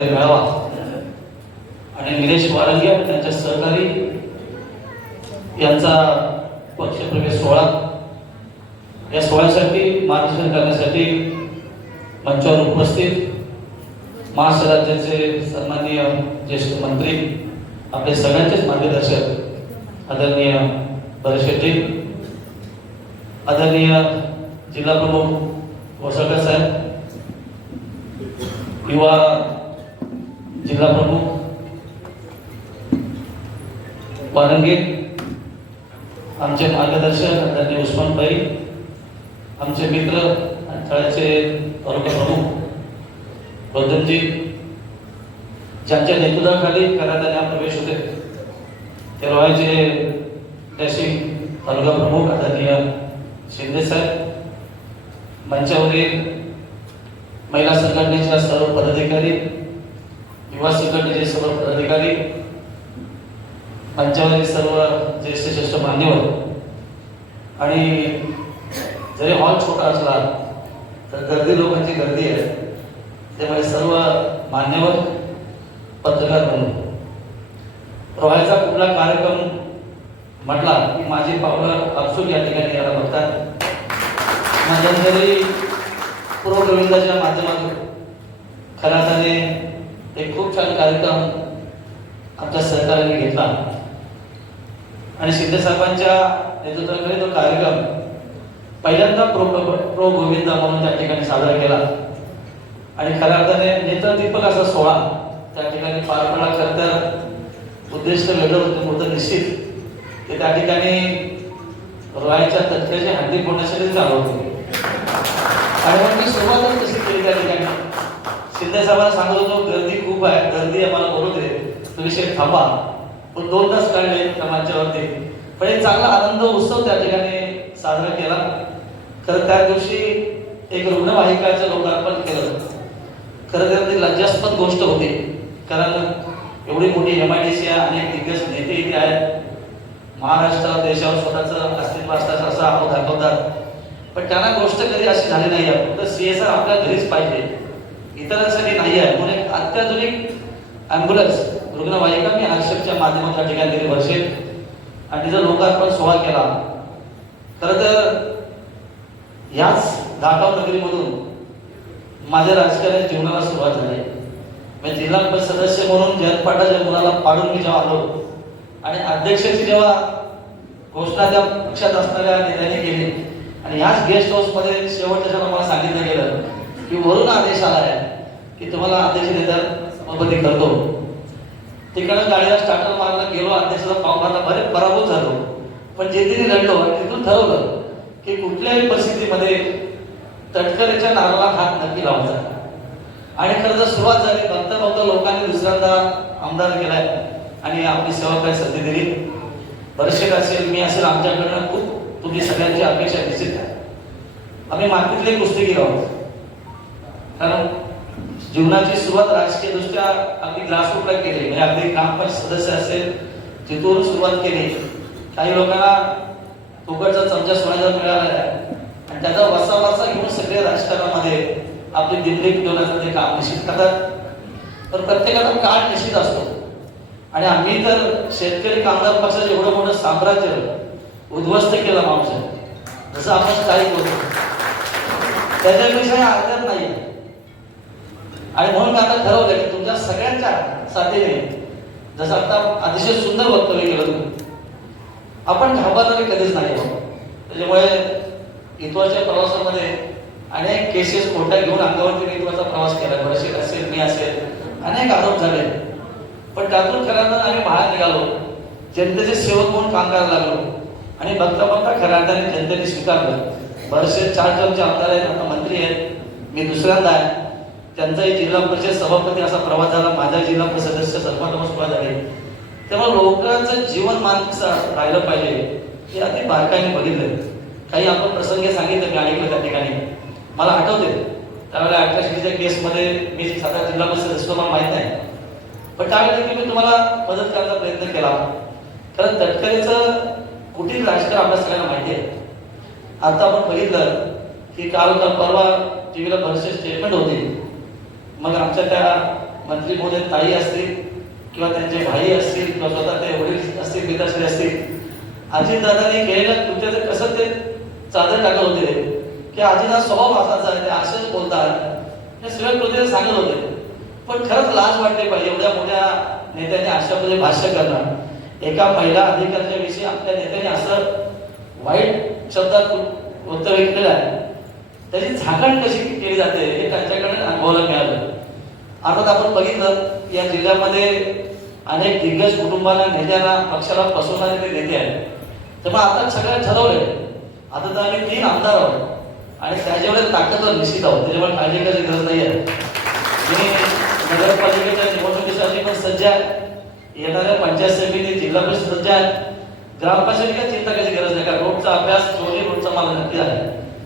मेळावा आणि निलेश वारंगे आणि त्यांच्या सहकारी यांचा पक्षप्रवेश सोहळा, या सोहळ्यासाठी मार्गदर्शन करण्यासाठी मंचावर उपस्थित महाराष्ट्र राज्याचे सन्माननीय ज्येष्ठ मंत्री, आपले सगळ्यांचेच मार्गदर्शक आदरणीय परिषदजी, आदरणीय जिल्हा प्रमुख कोसळकर साहेब, युवा जिल्हा प्रमुख वारंगे, आमचे मार्गदर्शक आदरणीय उस्मान भाई, आमचे मित्र शाळेचे तालुका प्रमुख गौतमजी, ज्यांच्या नेतृत्वाखाली करायला प्रवेश होते ते रोहायचे तहसील तालुका प्रमुख आदरणीय शिंदे साहेब, मंचावरील महिला संघटनेच्या सर्व पदाधिकारी, युवा संघटनेचे सर्व पदाधिकारी, मंचावरील सर्व ज्येष्ठ मान्यवर, आणि जरी हॉल छोटा असला तर गर्दी लोकांची गर्दी आहे, त्यामुळे सर्व मान्यवर, पत्रकार बंधू, रोहायचा कुठला कार्यक्रम म्हटला की माझी पावलं आपसूक या ठिकाणी यायला बघतात. मध्यंतरी पूर्व गोविंदाच्या माध्यमातून खऱ्या अर्थाने एक खूप छान कार्यक्रम आमच्या सहकार्याने घेतला आणि शिंदे साहेबांच्या नेतृत्वाखाली तो कार्यक्रम पहिल्यांदा प्रो गोविंदा म्हणून त्या ठिकाणी साजरा केला आणि खऱ्या अर्थाने नेत्रदीपक असा सोहळा त्या ठिकाणी पार पडला. खरं तर उद्दिष्ट वेगळं होतं निश्चित, ते त्या ठिकाणी रोहायच्या तथ्याची हंडी फोडण्यासाठी चालू होते आणि मग मी सुरुवातच कशी केली त्या ठिकाणी. शिंदे साहेबांना सांगत होतो गर्दी खूप आहे, गर्दी आम्हाला बोलू दे, तुम्ही शेत थांबा, पण 2 तास काढले त्या मंचावरती, पण एक चांगला आनंद उत्सव त्या ठिकाणी साजरा केला. खरं त्या दिवशी एक रुग्णवाहिकाचं लोकार्पण केलं. खरं तर ती लज्जास्पद गोष्ट होती, कारण एवढी मोठी MIDC आहे, अनेक दिग्गज नेते इथे आहेत, महाराष्ट्र देशावर स्वतःचं अस्तित्व असल्याचं असं आपण दाखवतात, पण त्यांना गोष्ट कधी अशी झाली नाही आहे. फक्त CSR आपल्या घरीच पाहिजे, इतरांसाठी नाही आहे. म्हणून एक अत्याधुनिक ॲम्ब्युलन्स रुग्णवाहिका मी आरशेपच्या माध्यमातून त्या ठिकाणी दिली वर्षे आणि तिचा लोकार्पण सोहळा केला. खरं तर याच धाकाव नगरीमधून माझ्या राजकारणी जीवनाला सुरुवात झाली. मी जिल्हा परिषद सदस्य म्हणून जयंतपाटाच्या मुलाला पाडून मी जेव्हा आलो आणि अध्यक्षाची जेव्हा घोषणा त्या पक्षात असणाऱ्या नेत्यांनी केली आणि ह्याच गेस्ट हाऊसमध्ये शेवटच्या मला सांगितलं गेलं की वरून आदेश आला आहे की तुम्हाला अध्यक्ष नेत्यात सभापती करतो. तिकडं गाडीला स्टार्टर मारला, गेलो अध्यक्षाला पाव खाला, बरेच पराभूत झालो, पण जेथे लढलो आणि तिथून ठरवलं की कुठल्याही परिस्थितीमध्ये तटकरेच्या नाराला हात नक्की लावायचा. आणि खरं तर सुरुवात झाली, बघता लोकांनी दुसऱ्यांदा आमदार केलाय आणि आपली सेवा काय संधी दिली. बरेचसे असेल, मी असेल, आमच्याकडनं खूप तुम्ही सगळ्यांची अपेक्षा निश्चित आहे. आम्ही मातीतले कुस्तीगीर आहोत, कारण जीवनाची सुरुवात राजकीय दृष्ट्या अगदी ग्रासरूटला केली, म्हणजे अगदी ग्रामपंचायत सदस्य असेल तिथून सुरुवात केली. काही लोकांना फुकटचा चमचा सोन्याचा मिळाला आहे आणि त्याचा वसा घेऊन सगळे राजकारणामध्ये आपली दिल्ली ठेवण्याचं ते काम निश्चित करतात. तर प्रत्येकाचा काळ निश्चित असतो आणि आम्ही तर शेतकरी कामगार पक्षाचं एवढं मोठं साम्राज्य उद्ध्वस्त केलं माणूस, जसं आपण स्थायिक होतो त्याच्यापेक्षा आदर नाही. आणि म्हणून मी आता ठरवलं की तुमच्या सगळ्यांच्या साथीने, जसं आता अतिशय सुंदर वक्तव्य केलं तुम्ही, आपण घाबरणारे कधीच नाही. त्याच्यामुळे इथवाच्या प्रवासामध्ये अनेक केसेस कोर्टात घेऊन अंगावरती मी इथवाचा प्रवास केला, बरेचसे असेल, मी असेल, अनेक आरोप झाले, पण त्यातून खऱ्या आम्ही बाहेर निघालो, जनतेचे सेवक म्हणून काम करायला लागलो आणि बघता खऱ्या अर्थाने जनतेने स्वीकारलं. बरेचसे 4 टर्मचे आमदार आहेत, आता मंत्री आहेत, मी दुसऱ्यांदा आहे. त्यांचाही जिल्हा परिषद सभापती असा प्रवास झाला, माझा जिल्हा परिषद सदस्य सरपंच सुरुवात झाली. त्यामुळे लोकांचं जीवनमान कसं राहिलं पाहिजे हे अति बारकाईने बघितलं. काही आपण प्रसंग सांगितले, मी ऐकलं त्या ठिकाणी, मला आठवते त्यावेळेला 1800 केसमध्ये मी साधा जिल्हा परिषद सदस्य मला माहीत नाही, पण त्यावेळेला मी तुम्हाला मदत करण्याचा प्रयत्न केला. कारण तटकरेचं कुठील राजकारण आपल्या सगळ्यांना माहिती आहे. आता आपण बघितलं की काल परवा टीव्हीला बरेचसे स्टेटमेंट होते, मग आमच्या त्या मंत्री महोदय ताई असतील किंवा त्यांचे भाई असतील किंवा स्वतः ते वडील असतील, पिताश्री असतील, अजितदादांनी केलेल्या कृत्याचं कसं ते चादर टाकत होते की आजीचा स्वभाव असाचा आहे, ते असेच बोलतात, हे सगळ्या कृतीने सांगत होते. पण खरंच लाज वाटली पाहिजे एवढ्या मोठ्या नेत्याने अशा प्रकारे भाष्य करणं. एका महिला अधिकाऱ्याच्या विषयी आपल्या नेत्याने असं वाईट शब्दात वक्तव्य केलेलं आहे, त्याची झाकण कशी केली जाते हे त्यांच्याकडे अनुभवायला मिळालं. अर्थात आपण बघितलं या जिल्ह्यामध्ये अनेक दिग्गज कुटुंबांना, नेत्यांना, पक्षाला फसवणारे ते नेते आहेत. त्यामुळे आता सगळं ठरवलंय. आता तर आम्ही 3 आमदार आहोत आणि त्याच्यावर ताकदवर निश्चित आहोत, त्याच्यामुळे काळजी करायची गरज नाही आहे. मी नगरपालिकेच्या निवडणुकीसाठी पण सज्ज आहे, येणाऱ्या पंचायत समिती, जिल्हा परिषद सज्ज आहे, ग्रामपंचायतीला चिंता करायची गरज नाही. कारण रोडचा अभ्यास, दोन्ही रोडचा मला नक्की आहे,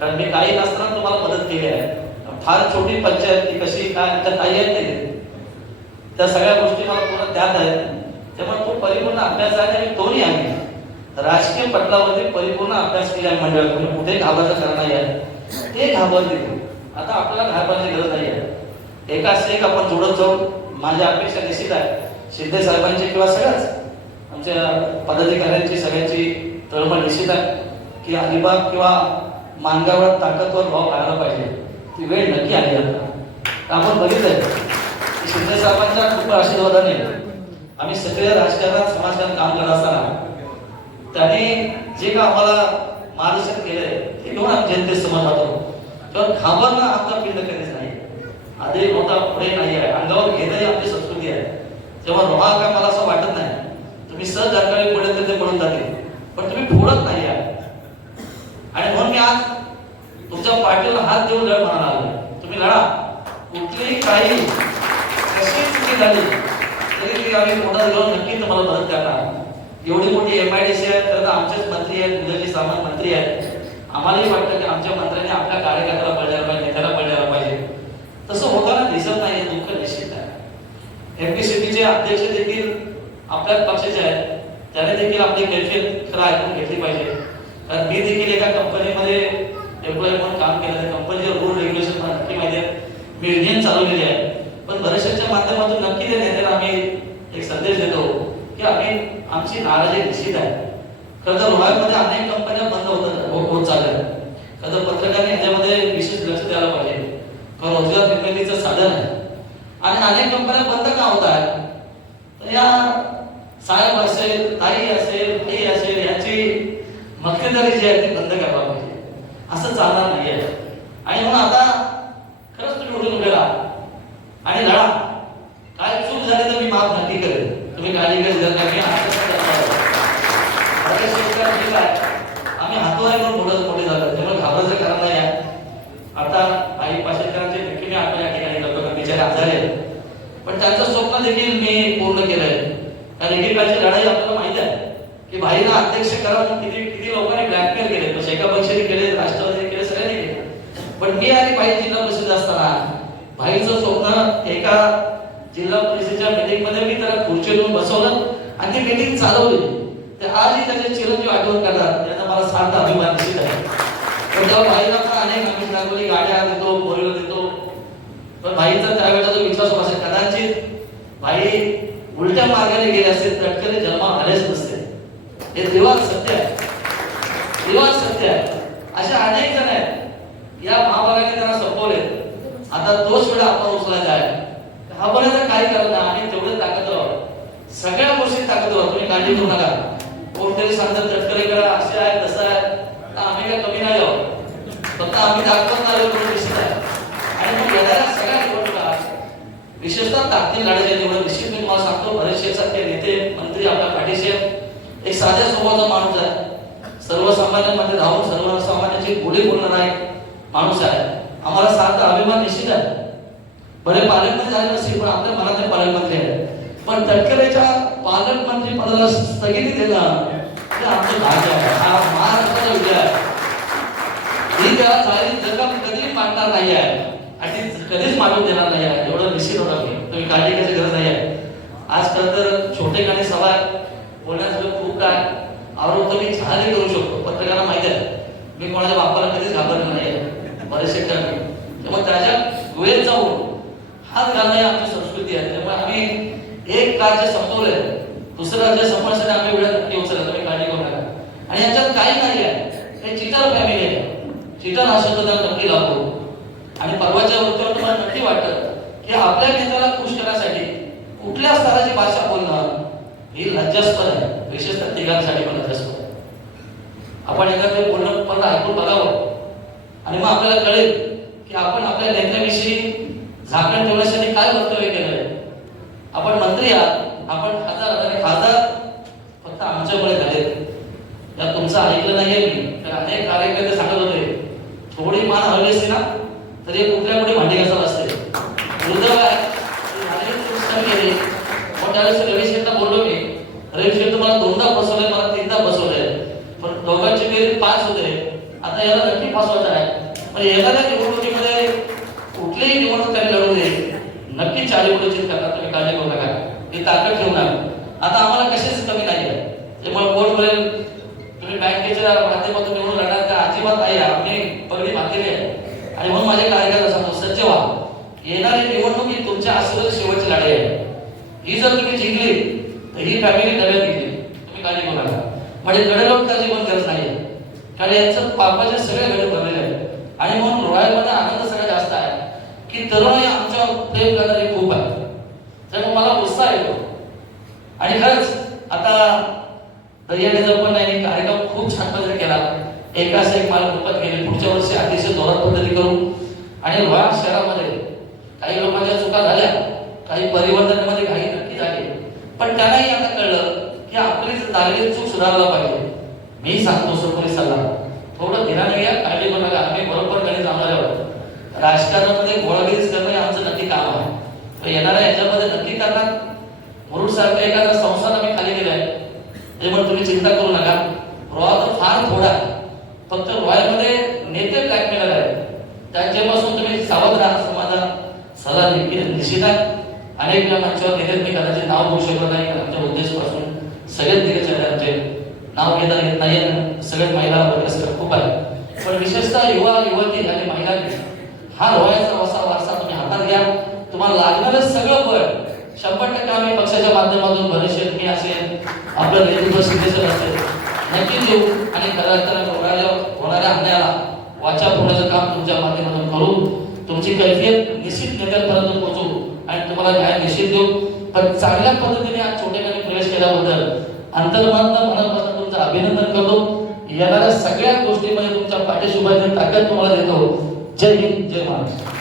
कारण मी काही नसताना तुम्हाला मदत केली आहे. फार छोटी पंचायत ती कशी काय आमच्या काही आहेत नाही, त्या सगळ्या गोष्टी मला पूर्ण ज्ञात आहेत. त्यामुळे तो परिपूर्ण अभ्यास आहे आणि दोन्ही आम्ही राजकीय पटलावरती परिपूर्ण अभ्यास केला आहे मंडळाकडून. कुठे घाबरायचं कारण नाही आहे, ते घाबरले. आता आपल्याला घाबरायची गरज नाही आहे. एकाच एक आपण जोडत जाऊ. माझ्या अपेक्षा निश्चित आहे शिंदे साहेबांची किंवा सगळ्याच आमच्या पदाधिकाऱ्यांची सगळ्यांची तळमळ निश्चित आहे की अलिबाग किंवा मानगावात ताकदवर भाव आला पाहिजे. ती वेळ नक्की आली. आता आपण बघितलंय की शिंदे साहेबांच्या खूप आशीर्वादाने आम्ही सक्रिय राजकारणात, समाजकारणात काम करत असताना त्यांनी जे का आम्हाला मार्गदर्शन केलंय ते घेऊन आम्ही जनतेसमोर राहतो. तेव्हा घाबरणं आमचा पिंड कधीच नाही. आधी होता पुढे नाही आहे, अंगावर घेणं आमची संस्कृती आहे. तेव्हा रोहा काय मला असं वाटत नाही. तुम्ही सहज सरकारी पडेल ते पडून जाते, पण तुम्ही फोडत नाही आहे. आणि म्हणून मी आज तुमच्या पाठीला हात देऊन लढ म्हणाला आलो. तुम्ही लढा, कुठलीही काही कशी चुकी झाली तरी ती आम्ही मोठा घेऊन नक्की तुम्हाला मदत करणार. एवढी मोठी MIDC आहे, तर आमचेच मंत्री आहेत, उदयजी सामंत मंत्री आहेत. आम्हालाही वाटतं की आमच्या मंत्र्यांनी आपल्या कार्यकर्त्याला पळायला पाहिजे, नेत्याला पळायला पाहिजे. तसं होताना दिसत नाही, हे दुःख निश्चित आहे. MPCBचे अध्यक्ष देखील आपल्याच पक्षाचे आहेत, त्याने देखील आपली कैफियत खरं ऐकून घेतली पाहिजे. कारण मी देखील एका कंपनीमध्ये एम्प्लॉई म्हणून काम केलं. त्या कंपनीचे रूल रेग्युलेशन मला नक्की माहिती आहे. मी युनियन चालवलेली आहे. पण बऱ्याचशाच्या माध्यमातून नक्की त्या नेत्याला आम्ही एक संदेश देतो की आम्ही आमची नाराजी निश्चित आहे. खरं तर रोहामध्ये अनेक कंपन्या बंद होत चालल्या. खरं तर पत्रकारांनी याच्यामध्ये विशेष लक्ष द्यायला पाहिजे. कारण रोजगार निर्मितीचं साधन आहे आणि अनेक कंपन्या बंद का होत आहेत, तर या साहेब असेल, ताई असेल, हे असेल, याची मक्तेदारी जी आहे ती बंद करायला पाहिजे. असं चालणार नाही आहे. आणि म्हणून आता खरंच तुम्ही उठून उभे राहा आणि लढा. काय चूक झाली तर मी माफ नक्की करेन, तुम्ही काळजी करायची नाही. आम्ही हातोहाय करून मोठे झालो, त्यामुळे घाबरायचं कारण नाही आहे. आता आई पाशेकरांचे नक्की मी आपल्या ठिकाणी करतो, बिचारे आजारी आहेत, पण त्यांचं स्वप्न देखील मी पूर्ण केलंय. कारण एकेकाची लढाई आपल्याला माहिती आहे की भाईला अध्यक्ष करा किती लोकांनी ब्लॅकमेल केले, शेका पक्षाने केले, राष्ट्रवादीने केले, सगळ्यांनी केले. पण मी आणि भाई जिल्हा परिषद असताना भाईचं स्वप्न एका जिल्हा परिषदेच्या मीटिंग मध्ये मी त्याला खुर्चीवरून बसवलं आणि ती मीटिंग चालवली. ते आजही त्याचे चिरंजीव आठवण करतात, याचा मला सार्थ अभिमान निश्चित आहे. पण तेव्हा भाईला पण अनेक आम्ही सांगली गाड्या देतो, बोलवलं देतो, पण भाईचा त्यावेळेला जो विश्वास असेल, कदाचित भाई उलट्या मार्गाने गेले असतील, तटकरे जन्म आलेच नसते. हे देवात सत्य आहे, देवात सत्य आहे. अशा अनेक जण आहेत या महाभागाने त्यांना संपवले. आता तोच वेळा आपण उचलायचा आहे. हा बोलायचं काही कारण नाही. आम्ही तेवढे ताकदवर आहोत, सगळ्या गोष्टी ताकदवर आहोत. तुम्ही काळजी करू नका. कोणतरी सांगतात तटकरे करा, असे आहे तसं आहे, आम्ही काय कमी नाही आहोत. फक्त आम्ही दाखवणार निश्चित आहे. आणि मग येणाऱ्या सगळ्या निवडणुका विशेषतः ताकदीने लढायच्या निवडणूक निश्चित मी तुम्हाला सांगतो. बरेचसे सारखे नेते मंत्री आपल्या पाठीशी आहेत. एक साध्या स्वभावाचा माणूस आहे, सर्वसामान्यांमध्ये राहून सर्वसामान्यांची गोडी बोलणारा एक माणूस आहे. आम्हाला सार्थ अभिमान निश्चित आहे. बरे पालकमंत्री झाले नसतील, पण आपल्या मनातले पालकमंत्री आहे. पण तटकरेच्या पालकमंत्री पदाला स्थगिती देणं हे आमचं भाग्य आहे. हा महाराष्ट्राचा विजय आहे. ही त्याला झालेली जखम कधी मांडणार नाही आहे आणि कधीच मागून देणार नाही आहे, एवढं निश्चित होणार नाही. तुम्ही काळजी करायची गरज नाही आहे. आज खरं तर छोटेखानी सभा बोलण्याचं खूप काय आवडतं मी छानही करू शकतो. पत्रकारांना माहिती आहे मी कोणाच्या बापाला कधीच घाबरलं नाही आहे, बरेचसे ठिकाणी. त्यामुळे त्याच्या वेळेत जाऊन हात घालणं ही आमची संस्कृती आहे. त्यामुळे आम्ही एक राज्य संपवलंय, दुसरं राज्य संपवण्यासाठी आम्ही वेळात नक्की उचलला, तुम्ही काळजी करू नका. आणि याच्यात काही नाही आहे, हे चीटर फॅमिली आहे. चीटर हा शब्द त्याला नक्की लागतो. आणि परवाच्या वृत्तावर तुम्हाला नक्की वाटतं की आपल्या नेत्याला खुश करण्यासाठी कुठल्या स्तराची भाषा बोलणं ही लज्जास्पद आहे, विशेषतः तिघांसाठी पण लज्जास्पद आहे. आपण एखादं बोलणं परत ऐकून बघावं आणि मग आपल्याला कळेल की आपण आपल्या नेत्याविषयी झाकण ठेवण्यासाठी काय वक्तव्य केलंय. आपण मंत्री आहात, आपण खासदार फक्त आमच्यामुळे झालेत. या तुमचं ऐकलं नाहीये मी, तर अनेक कार्यकर्ते सांगत होते थोडी मान हरली असते ना तरी कुठल्या कुठे भांडी घासत असते. उद्धव आहे केली. पण त्यावेळेस रविशेखरला बोललो मी, रविशेखर तुम्हाला 2दा बसवलंय, मला 3दा बसवलंय, पण दोघांची बेरीज 5 होते. आता याला नक्की फसवायचं आहे. पण एखाद्या निवडणुकीमध्ये कुठलीही निवडणूक त्यांनी लढू दे, नक्की 40 जिंक करणार, तुम्ही काळजी करू नका. ही ताकद ठेवणार. आता आम्हाला कशाच कमी नाही आहे. त्यामुळे कोण बोलेल तुम्ही बँकेच्या माध्यमातून निवडून लढणार का, अजिबात नाही. आम्ही पगडी बांधलेली आहे. आणि म्हणून माझे कार्यकर्ते सांगतो सज्ज व्हा. येणारी निवडणूक ही तुमच्या आशीर्वाद शेवटची लढाई आहे. ही जर तुम्ही जिंकली तर ही फॅमिली डब्यात निघली, तुम्ही काळजी करू नका. म्हणजे कडेलोट करायची पण गरज नाही आहे, कारण यांचं पापाचे सगळे गडे भरलेले आहेत. आणि म्हणून रॉयलमध्ये आनंद सगळ्यात जास्त आहे की तरुणाई आमच्या प्रेम करणारी खूप आहे. त्यामुळे मला उत्साह येतो. आणि खरंच आता दर्याने पण नाही कार्यक्रम खूप छान पद्धतीने केला. एकाच एक मला कृपत गेली. पुढच्या वर्षी अतिशय जोरात पद्धती करू. आणि रॉयल शहरामध्ये काही लोकांच्या चुका झाल्या, काही परिवर्तनामध्ये काही नक्की झाली, पण त्यांनाही आता कळलं की आपली झालेली चूक सुधारला पाहिजे. मी सांगतो सुरपरी सल्ला, थोडं धीराने घ्या, काळजी करू नका. आम्ही बरोबर गणित जाणार आहोत. राजकारणामध्ये गोळागिरीच करणं हे आमचं नक्की काम आहे. तर येणाऱ्या याच्यामध्ये नक्की करणार. मुरुड सारखा एखादा संसार आम्ही खाली केलाय, त्यामुळे तुम्ही चिंता करू नका. रॉय तर फार थोडा, फक्त रॉयलमध्ये नेते ब्लॅकमेलर आहेत, त्यांच्यापासून तुम्ही सावध राहा असं माझा सल्ला निश्चित आहे. अनेक मंचावर नेते मी कदाचित नाव घेऊ शकत नाही, आमच्या उद्देशापासून सगळेच दिग्गज आहेत, आमचे नाव घेता येत नाही. सगळ्यात महिला वगैरे खूप आहे, पण विशेषतः युवा युवती आणि महिलांनी हा रॉयलचा वारसा तुम्ही हातात घ्या. तुम्हाला लागणारच सगळं बळ 100% आम्ही पक्षाच्या माध्यमातून भरवसे मी असेल, आपलं नेतृत्व सिद्धेश्वर असेल नक्की देऊ. आणि खऱ्या अर्थाने होणाऱ्या अन्यायाला वाचा फोडण्याचं काम तुमच्या माध्यमातून करू. तुमची कैफियत निश्चित नेत्यांपर्यंत पोहोचू आणि तुम्हाला न्याय निश्चित देऊ. पण चांगल्या पद्धतीने आज छोटेखानी प्रवेश केल्याबद्दल अंतर्मनातून मनापासून तुमचं अभिनंदन करतो. येणाऱ्या सगळ्या गोष्टीमध्ये तुमच्या पाठीशी उभारण्याची ताकद तुम्हाला देतो. जय हिंद, जय महाराष्ट्र.